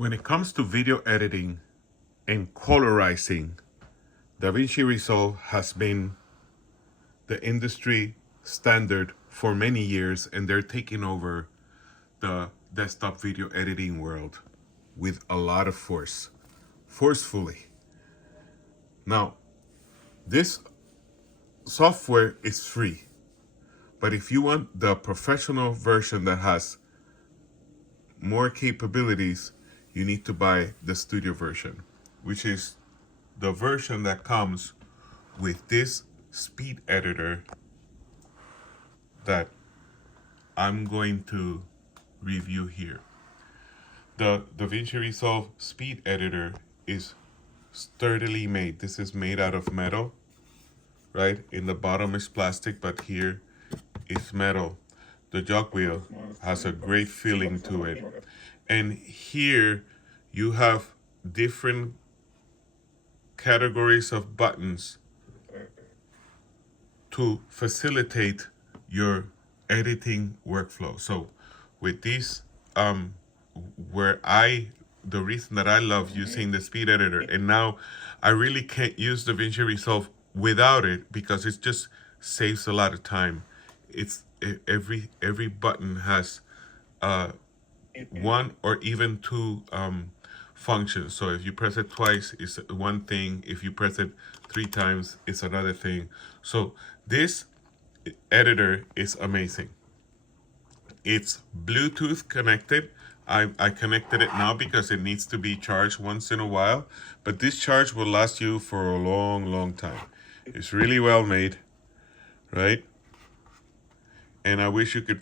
When it comes to video editing and colorizing, DaVinci Resolve has been the industry standard for many years, and they're taking over the desktop video editing world with a lot of forcefully. Now, this software is free, but if you want the professional version that has more capabilities, you need to buy the studio version, which is the version that comes with this speed editor that I'm going to review here. The DaVinci Resolve speed editor is sturdily made. This is made out of metal, right? In the bottom is plastic, but here is metal. The jog wheel has a great feeling to it. And here you have different categories of buttons to facilitate your editing workflow. So with these, the reason that I love using the speed editor, and now I really can't use DaVinci Resolve without it because it just saves a lot of time. It's every button has one or even two functions. So if you press it twice, it's one thing. If you press it 3 times, it's another thing. So this editor is amazing. It's Bluetooth connected. I connected it now because it needs to be charged once in a while, but this charge will last you for a long time. It's really well made, right? And I wish you could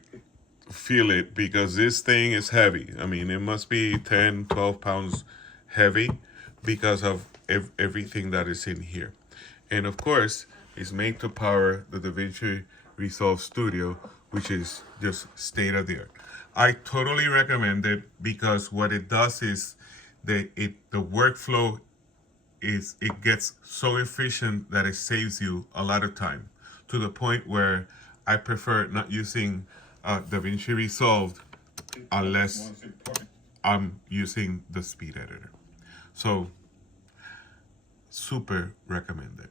feel it because this thing is heavy. I mean, it must be 10, 12 pounds heavy because of everything that is in here. And of course, it's made to power the DaVinci Resolve Studio, which is just state of the art. I totally recommend it because what it does is the workflow is it gets so efficient that it saves you a lot of time, to the point where I prefer not using DaVinci Resolve unless I'm using the speed editor. So super recommended.